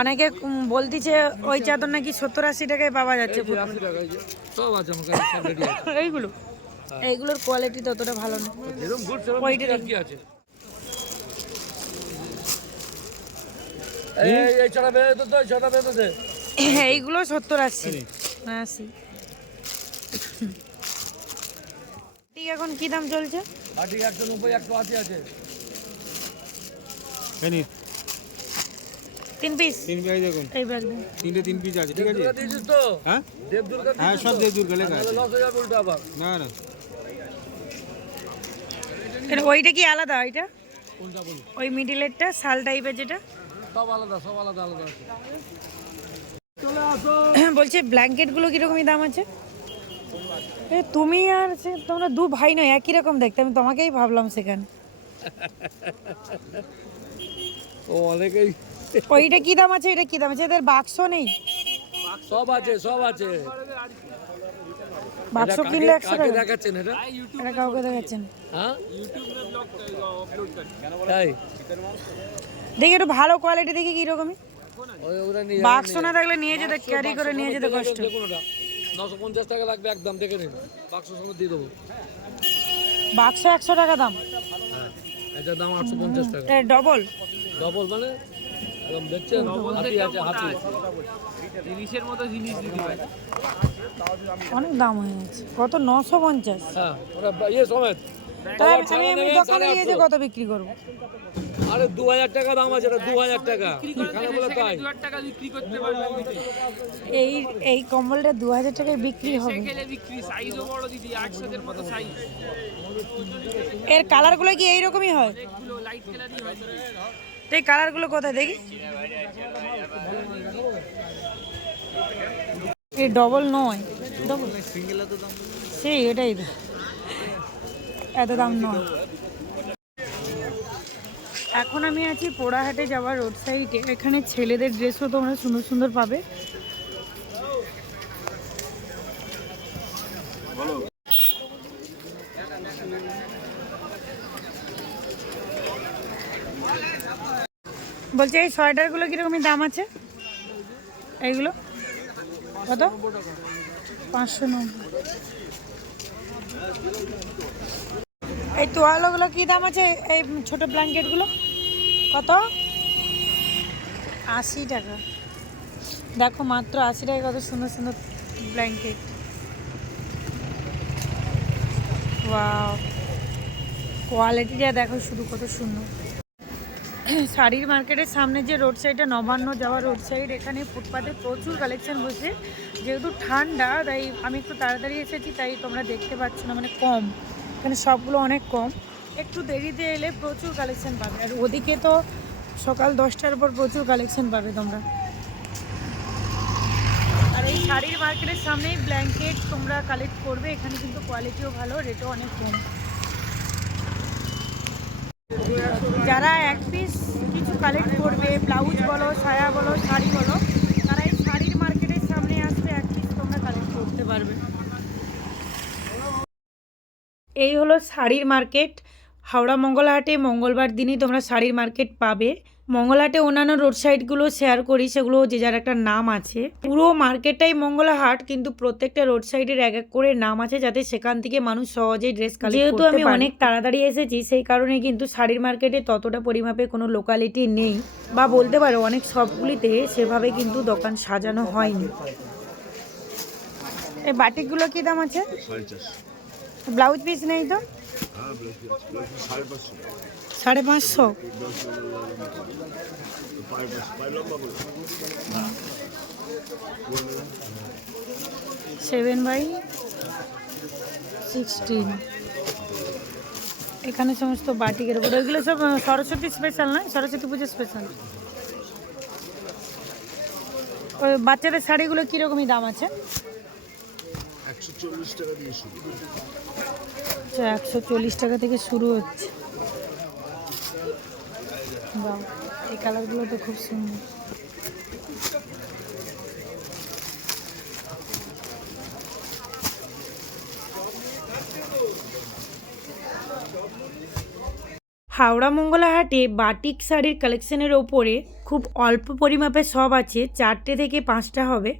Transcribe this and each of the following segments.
অনেকে বলতিছে ওই চাদর নাকি 70-80 টাকায় পাওয়া যাচ্ছে। সব আছে আমার কাছে, সব রেডি আছে। এইগুলোর কোয়ালিটি ততটা ভালো না। যেরকম গুড সেরকম ওইটা আর কি আছে। এই ছড়া বের তো, ছড়া বের দে। এইগুলো 70-80। ঠিক, এখন কি দাম চলছে? বাটি 190, 180 আছে। 3 পিস। 3 পিস দেখুন, এই ব্যাগ দিন। 3 পিস আছে, ঠিক আছে? দিয়েছিস তো? হ্যাঁ দেবদুর্গা হ্যাঁ, সব দেবদুর্গা লেখা আছে। লস হয়ে যাবে উল্টো আবার। না না, ওইটা কি আলাদা? ওইটা কোনটা বলি? ওই মিডিলেরটা শাল টাইপের যেটা, সব আলাদা, সব আলাদা আলাদা আছে। চলে আসো। বলছে ব্ল্যাঙ্কেটগুলো কীরকমই দাম আছে? তুমি আর তোমরা দু ভাই নয়, একই রকম দেখতে, আমি তোমাকেই ভাবলাম সেখানে। ও অনেকেই। ওইটা কি দাম আছে? এটা কি দাম আছে? এদের বাক্স নেই? সব আছে, সব আছে। বাক্স কিনলে 100 টাকা। দেখাচ্ছেন এটা? এটা কাউকে দেখাচ্ছেন? হ্যাঁ, তাই দেখি একটু ভালো কোয়ালিটি দেখি কিরকমই। ওরা নিয়ে বাক্স না থাকলে নিয়ে যেতে, ক্যারি করে নিয়ে যেতে কষ্ট। 950 টাকা লাগবে একদম, দেখে নিন। বাক্স সঙ্গে দিয়ে দেবো। বাক্স 100 টাকা দাম? হ্যাঁ, এটার দাম 850 টাকা। ডবল? ডবল মানে একদম দেখছেন, হাতি আছে, হাতি। 30-এর মতো জিনিস দিতে পারে। অনেক দাম হয়ে গেছে। কত? 950? হ্যাঁ, ওরা ইয়ে সমেত। তাই আমি দোকানে গিয়ে যে কত বিক্রি করবো? আরে 2000 টাকা দাম আছে, এটা 2000 টাকা। এখানে বলে তাই। 2000 টাকা বিক্রি করতে পারবেন। এই এই কম্বলটা 2000 টাকায় বিক্রি হবে? খেলে বিক্রি, সাইজও বড় দিদি, 800-এর মতো সাইজ। এর কালারগুলো কি এইরকমই হয়? এগুলো লাইট কালারই হয়। এই কালারগুলো কোথায় দেখি? এই ডবল নয়, ডবল সিঙ্গেল এত দাম? সেই এটাই তো, এত দাম নয়। এখন আমি আছি পোড়াহাটে যাওয়ার রোড সাইডে। এখানে ছেলেদের ড্রেসও তোমরা সুন্দর সুন্দর পাবে। বলছি এই সোয়েটারগুলো কীরকমই দাম আছে? এইগুলো কত? 590। এই তোয়ালোগুলো কি দাম আছে? এই ছোট ব্ল্যাঙ্কেটগুলো কত? 80 টাকা। দেখো মাত্র 80 টাকা, কত সুন্দর সুন্দর ব্ল্যাঙ্কেট। ওয়াও, কোয়ালিটিটা দেখো শুধু, কত সুন্দর। শাড়ির মার্কেটের সামনে যে রোড সাইডটা, নবান্ন যাওয়ার রোড সাইড, এখানে ফুটপাতে প্রচুর কালেকশন বসে। যেহেতু ঠান্ডা তাই আমি একটু তাড়াতাড়ি এসেছি, তাই তোমরা দেখতে পাচ্ছ না, মানে কম, এখানে সবগুলো অনেক কম। একটু দেরিতে এলে প্রচুর কালেকশন পাবে। আর ওদিকে তো সকাল 10টার পর প্রচুর কালেকশন পাবে তোমরা। আর এই শাড়ির মার্কেটের সামনেই ব্ল্যাঙ্কেট তোমরা কালেক্ট করবে। এখানে কিন্তু কোয়ালিটিও ভালো, রেটও অনেক কম। যারা এক পিস কিছু কালেক্ট করবে, ব্লাউজ বলো, সায়া বলো, শাড়ি বলো, তারা এই শাড়ির মার্কেটের সামনে আসবে, এক পিস তোমরা কালেক্ট করতে পারবে। এই হলো শাড়ির মার্কেট। হাওড়া মঙ্গলহাটে মঙ্গলবার দিনই তোমরা শাড়ির মার্কেট পাবে। মঙ্গলহাটে অন্যান্য রোড সাইডগুলো শেয়ার করি, সেগুলো যে যার একটা নাম আছে। পুরো মার্কেটটাই মঙ্গলহাট, কিন্তু প্রত্যেকটা রোড সাইডের এক এক করে নাম আছে, যাতে সেখান থেকে মানুষ সহজেই ড্রেস কালেক্ট করতে পারে। যেহেতু আমি অনেক তাড়াতাড়ি এসেছি, সেই কারণে কিন্তু শাড়ির মার্কেটে ততটা পরিমাপে কোনো লোকালিটি নেই, বা বলতে পারো অনেক সবগুলিতে সেভাবে কিন্তু দোকান সাজানো হয়নি। এই বাটিকগুলো কি দাম আছে? ব্লাউজ পিস নেই তো? 550। 7/16। এখানে সমস্ত বাটিকের উপর, এগুলো সব সরস্বতী স্পেশাল না? সরস্বতী পুজো স্পেশাল। ওই বাচ্চাদের শাড়িগুলো কীরকমই দাম আছে? 140 টাকা দিয়ে শুরু। 140 টাকা থেকে শুরু হচ্ছে। বাহ, এই কালারগুলো তো খুব সুন্দর। হাওড়া মঙ্গলা হাটে বাটিক শাড়ির কালেকশনের ওপরে খুব অল্প পরিমাপে সব আছে, 4টে থেকে 5টা হবে।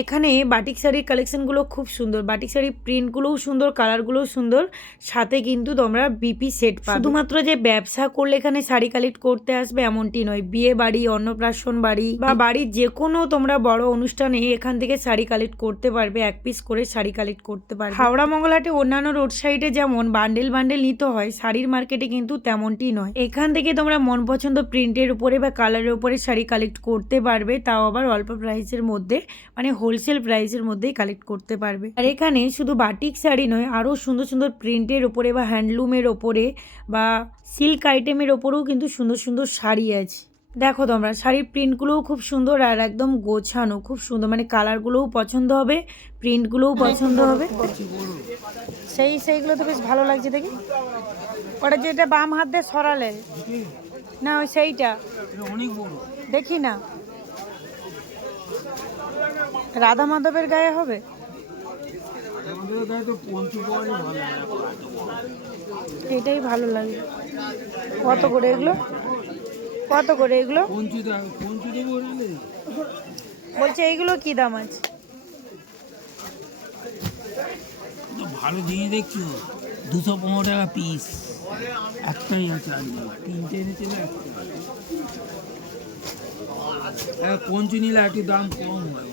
এখানে বাটিক শাড়ির কালেকশনগুলো খুব সুন্দর, বাটিক শাড়ির প্রিন্টগুলোও সুন্দর, কালারগুলোও সুন্দর, সাথে কিন্তু তোমরা বিপি সেট পাবে। শুধুমাত্র যে ব্যবসা করলে এখানে শাড়ি কালেক্ট করতে আসবে এমনটি নয়, বিয়ে বাড়ি, অন্নপ্রাশন বাড়ি বা বাড়ির যে কোনো তোমরা বড় অনুষ্ঠানে এখান থেকে শাড়ি কালেক্ট করতে পারবে, 1 পিস করে শাড়ি কালেক্ট করতে পারবে। হাওড়া মঙ্গলাহাটে অন্যান্য রোড সাইডে যেমন বান্ডেল বান্ডেল নিতে হয়, শাড়ির মার্কেটে কিন্তু তেমনটি নয়। এখান থেকে তোমরা মন পছন্দ প্রিন্টের উপরে বা কালারের উপরে শাড়ি কালেক্ট করতে পারবে, তাও আবার অল্প প্রাইসের মধ্যে, মানে হোলসেল প্রাইসের মধ্যেই কালেক্ট করতে পারবে। আর এখানে শুধু বাটিক শাড়ি নয়, আরও সুন্দর সুন্দর প্রিন্টের ওপরে বা হ্যান্ডলুমের ওপরে বা সিল্ক আইটেমের ওপরেও কিন্তু সুন্দর সুন্দর শাড়ি আছে। দেখো তোমরা শাড়ির প্রিন্টগুলোও খুব সুন্দর আর একদম গোছানো, খুব সুন্দর, মানে কালারগুলোও পছন্দ হবে, প্রিন্টগুলোও পছন্দ হবে। সেইগুলো তো বেশ ভালো লাগছে দেখি। ওটা যেটা বাম হাত দিয়ে সরালে না, ওই সেইটা দেখি না, রাধা মাধবের গায়ে হবে। এটাই ভালো লাগে। কত করে এগুলো? কত করে এগুলো? বলছে এইগুলো কি দাম আছে? ভালো জিনিস দেখছো, 215 টাকা পিস। একটাই আছে, আর তিনটে এনেছে না, একটা পঞ্চু নিলে একটু দাম কম হয়।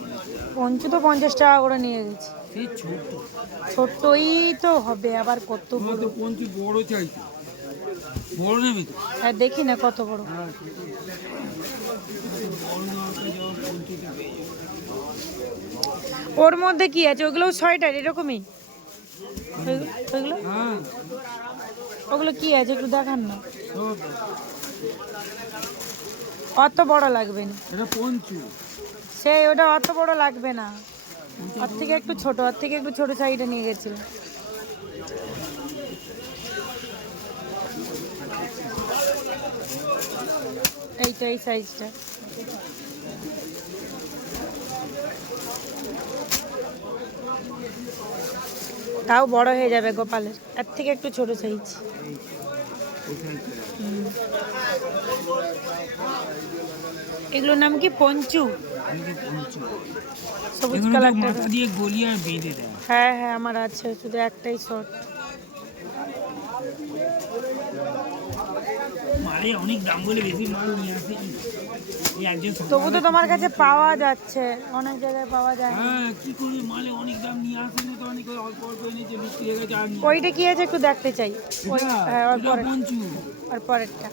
পঞ্চু তো 50 টাকা করে নিয়ে গেছি। সেই ছোট ছোটই তো হবে, আবার কত বড়? পঞ্চু বড় চাইতো, বড় নেবে তো। আর দেখি না কত বড়। ওর মধ্যে কি আছে? ওগুলো সোয়েটার এরকমই? ওইগুলো হ্যাঁ, ওগুলো কি আছে একটু দেখান না। অত বড় লাগবে না, এটা পঞ্চু। সেই ওটা অত বড় লাগবে না, ওর থেকে একটু ছোট, ওর থেকে একটু ছোট সাইডে নিয়ে গেছিল। এইটা, এই সাইজটা। তাও বড় হয়ে যাবে গোপালের, এর থেকে একটু ছোট সাইজ। এগুলোর নাম কি? পঞ্চু। সবুজ কালারটা মাথা দিয়ে গলিয়ে আর বেঁধে দেয়। হ্যাঁ হ্যাঁ, আমার আছে, শুধু একটাই শর্ট। মালে অনেক দাম বলে বেশি মাল নিয়ে আসে। তবু তো তোমার কাছে পাওয়া যাচ্ছে, অনেক জায়গায় পাওয়া যায়। হ্যাঁ, কি করে মালে অনেক দাম নিয়ে আসে না, তো অনেক অল্প অল্প এনেছে, বিক্রি হয়ে গেছে। আর ওইটা কি আছে একটু দেখতে চাই। ওই হ্যাঁ, ওর পরে, পঞ্চু আর পরেরটা।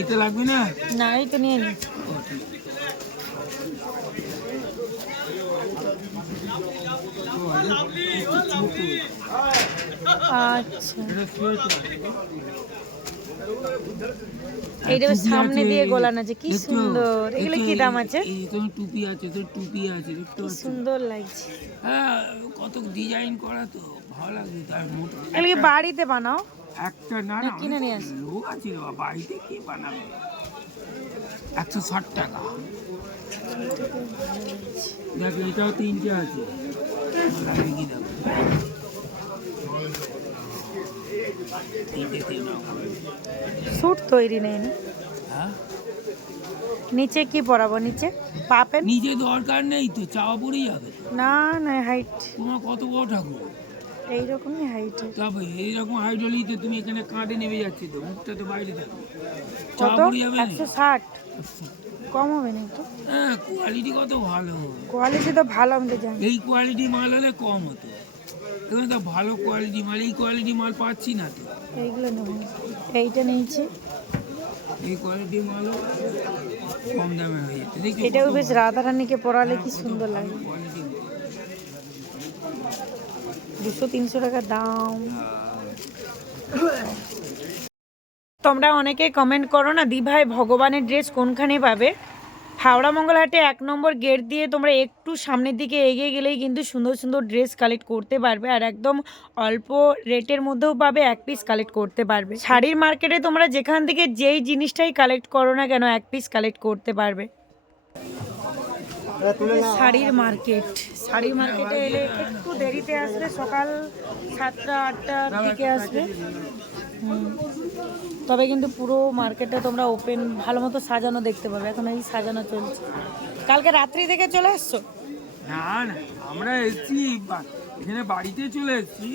এটা লাগবে না? না, এই তো নিয়ে নি। আচ্ছা, এইটা সামনে দিয়ে গোলানো আছে, কি সুন্দর। এগুলো কি দাম আছে? টুপি আছে, তো টুপি আছে, কি সুন্দর লাগছে। হ্যাঁ, কত ডিজাইন করা, তো ভালো লাগছে। তার মোট এগুলো কি বাড়িতে বানাও? একটা না, না কিনে নিয়ে আসে? লোক আছে বাড়িতে, কে বানাবে? 160 টাকা। দেখ, এটাও 3টে আছে। স্যুট তৈরি নেই না? হ্যাঁ, নিচে কি পরাবো? নিচে পাপেন? নিজে দরকার নেই তো, চাওয়া পড়েই যাবে। না না, হাইট তোমার কত বড় ঠাকুর? এইরকমই হাইট। তবে এইরকম হাইট হলেই তো তুমি এখানে কাঁটে নেমে যাচ্ছে, তো মুখটা তো বাইরে থাকবে, কত? চাওয়া পড়ে যাবে না? 160। কম হবে না একটু? হ্যাঁ, কোয়ালিটি কত ভালো। কোয়ালিটি তো ভালো, আমি তো জানি। এই কোয়ালিটি মাল হলে কম হতো, এখানে তো ভালো কোয়ালিটি মাল, এই কোয়ালিটি মাল পাচ্ছি না তো। এইগুলো নেব, এইটা নিয়েছি। এই কোয়ালিটি মালও কম দামে হয়ে যেত। দেখি এটাও বেশ, রাধারানীকে পরালে কি সুন্দর লাগে। কোয়ালিটি 200-300 টাকা দাম। তোমরা অনেকে কমেন্ট করো না, দি ভাই ভগবানের ড্রেস কোনখানে পাবে? হাওড়া মঙ্গলহাটে 1 নম্বর গেট দিয়ে তোমরা একটু সামনের দিকে এগিয়ে গেলেই কিন্তু সুন্দর সুন্দর ড্রেস কালেক্ট করতে পারবে, আর একদম অল্প রেটের মধ্যেও পাবে, 1 পিস কালেক্ট করতে পারবে। শাড়ির মার্কেটে তোমরা যেখান থেকে যেই জিনিসটাই কালেক্ট করো না কেন, 1 পিস কালেক্ট করতে পারবে। শাড়ির মার্কেট, শাড়ির মার্কেটে এলে একটু দেরিতে আসবে, সকাল 7টা 8টার দিকে আসবে। তবে কিন্তু পুরো মার্কেটটা তোমরা ওপেন ভালো মতো সাজানো দেখতে পাবে। এখন এই সাজানো চলছে। কালকে রাত্রি থেকে চলে এসছো? না না, আমরা এসছি এখানে বাড়িতে চলে এসছি,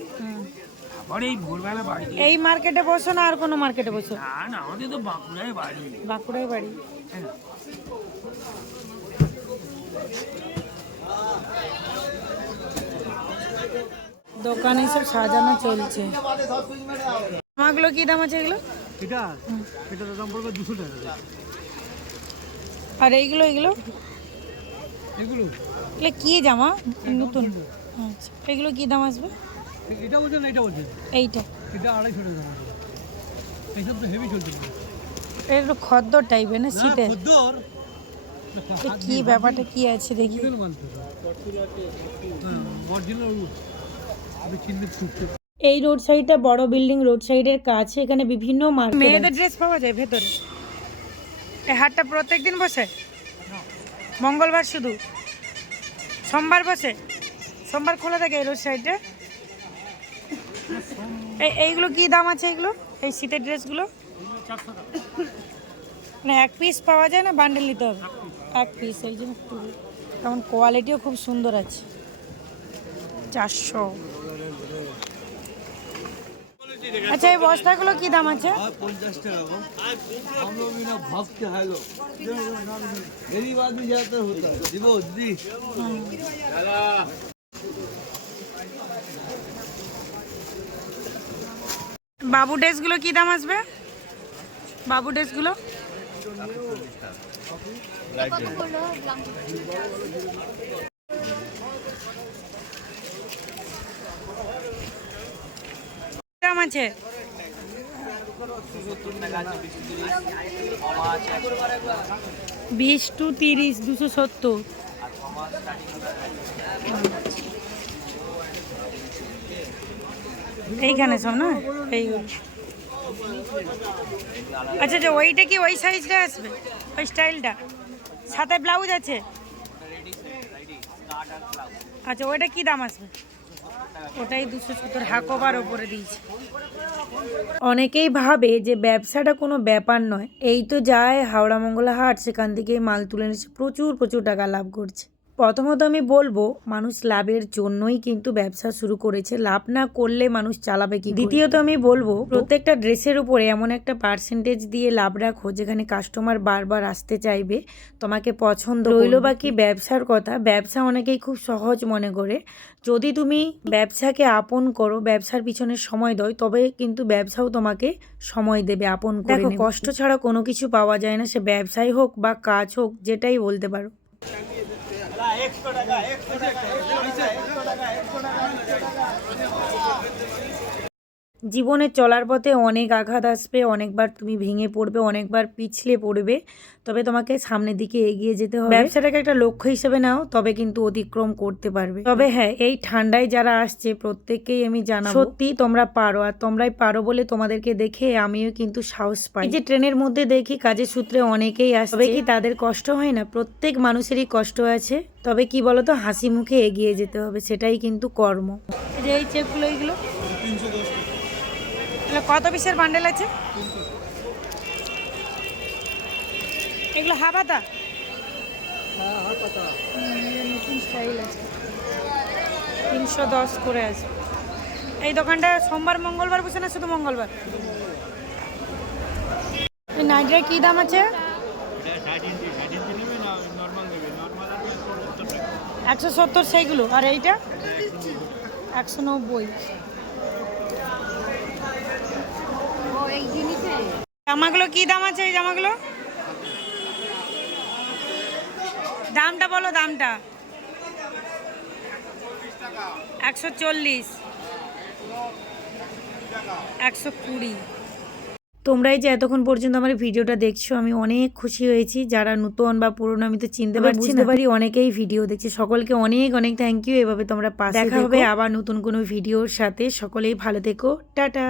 তারপরে এই ভোরবেলা বাড়িতে। এই মার্কেটে বসো না আর কোনো মার্কেটে বসো? না না, আমাদের তো বাঁকুড়ায় বাড়ি। বাঁকুড়ায় বাড়ি। দোকানে সব সাজানো চলছে। জামাগুলো কি দাম আছে এগুলো? এটা দাম পড়বে 200 টাকা। আর এইগুলো এগুলো এগুলো এগুলো কি জামা নতুন? আচ্ছা, এগুলো কি দাম আসবে? এটা বলছেন না এটা বলছেন? এইটা এটা 250 টাকা দাম। এইসব তো হেভি চলছে। এগুলো খদ্দর টাইপের না শীতে? খুদ্দর কি ব্যাপারটা কি আছে দেখি। এই রোড সাইডটা বড় বিল্ডিং, রোড সাইডের কাছে এখানে বিভিন্ন মার্কেট। মেয়েদের ড্রেস পাওয়া যায় ভেতরে? এই হাটটা প্রত্যেকদিন বসে? মঙ্গলবার শুধু? সোমবার বসে? সোমবার খোলা থাকে এই রোড সাইডে? এইগুলো কি দাম আছে এগুলো, এই শীতের ড্রেসগুলো? মানে এক পিস পাওয়া যায় না বান্ডেল নিতে হবে? এক পিস। এই জন্য তেমন কোয়ালিটিও খুব সুন্দর আছে। 400। আচ্ছা, এই বস্তাগুলো কি দাম আছে? 50 টাকা। हम लोग भी ना भक्त है लोग, गरीब आदमी ज्यादा होता है। दीबो दी বাবু ড্রেসগুলো কি দাম আসবে? বাবু ড্রেসগুলো দাম আছে? 20 to 30, 270। এইখানে সব না এইগুলো। আচ্ছা আচ্ছা, ওইটা কি ওই সাইজটা আসবে, ওই স্টাইলটা? সাথে ব্লাউজ আছে? আচ্ছা, ওইটা কি দাম আসবে? ওটাই 270, হাকোবার ওপরে দিয়েছে। অনেকেই ভাবে যে ব্যবসাটা কোনো ব্যাপার নয়, এই তো যায় হাওড়া মঙ্গলা হাট, সেখান থেকে মাল তুলে নিচ্ছে, প্রচুর প্রচুর টাকা লাভ করছে। প্রথমত আমি বলবো, মানুষ লাভের জন্যই কিন্তু ব্যবসা শুরু করেছে, লাভ না করলে মানুষ চালাবে কি? দ্বিতীয়ত আমি বলবো, প্রত্যেকটা ড্রেসের উপরে এমন একটা পার্সেন্টেজ দিয়ে লাভ রাখো যেখানে কাস্টমার বারবার আসতে চাইবে, তোমাকে পছন্দ রইল। বাকি ব্যবসার কথা, ব্যবসা অনেকেই খুব সহজ মনে করে। যদি তুমি ব্যবসাকে আপন করো, ব্যবসার পিছনে সময় দাও, তবে কিন্তু ব্যবসাও তোমাকে সময় দেবে, আপন করে। দেখো, কষ্ট ছাড়া কোনো কিছু পাওয়া যায় না, সে ব্যবসাই হোক বা কাজ হোক, যেটাই বলতে পারো। জীবনে চলার পথে অনেক আঘাত আসবে, অনেকবার তুমি ভেঙে পড়বে, অনেকবার পিছলে পড়বে, তবে তোমাকে সামনের দিকে এগিয়ে যেতে হবে। ব্যবসাটাকে একটা লক্ষ্য হিসেবে নাও, তবে কিন্তু অতিক্রম করতে পারবে। তবে হ্যাঁ, এই ঠান্ডায় যারা আসছে প্রত্যেককেই আমি জানাবো, সত্যি তোমরা পারো, আর তোমরাই পারো বলে তোমাদেরকে দেখে আমিও কিন্তু সাহস পাই। এই যে ট্রেনের মধ্যে দেখি কাজের সূত্রে অনেকেই আসছে, তবে কি তাদের কষ্ট হয় না? প্রত্যেক মানুষেরই কষ্ট আছে, তবে কি বলতো, হাসি মুখে এগিয়ে যেতে হবে, সেটাই কিন্তু কর্ম। এই যে এই চেকগুলো, এইগুলো 310 টাকা। কত পিসের বান্ডেল আছে? এগুলো হাবাতা? হ্যাঁ, হাত পাতা। নতুন স্টাইল আছে, 310 করে আছে। এই দোকানটা সোমবার মঙ্গলবার বসে না শুধু মঙ্গলবার? এই নাইটটা কি দাম আছে? 170 সেইগুলো। আর এইটা 190। জামাগুলো কি দাম আছে? এই জামাগুলো দামটা বলো, দামটা। 140, 120। তোমরা এই যে এতক্ষণ পর্যন্ত আমার ভিডিওটা দেখছো, আমি অনেক খুশি হয়েছি। যারা নতুন বা পুরনো আমি তো চিনতে পারি, অনেকেই ভিডিও দেখছি, সকলকে অনেক অনেক থ্যাংক ইউ। এভাবে তোমরা পাশে দেখা হবে আবার নতুন কোনো ভিডিওর সাথে। সকলেই ভালো থেকো, টাটা।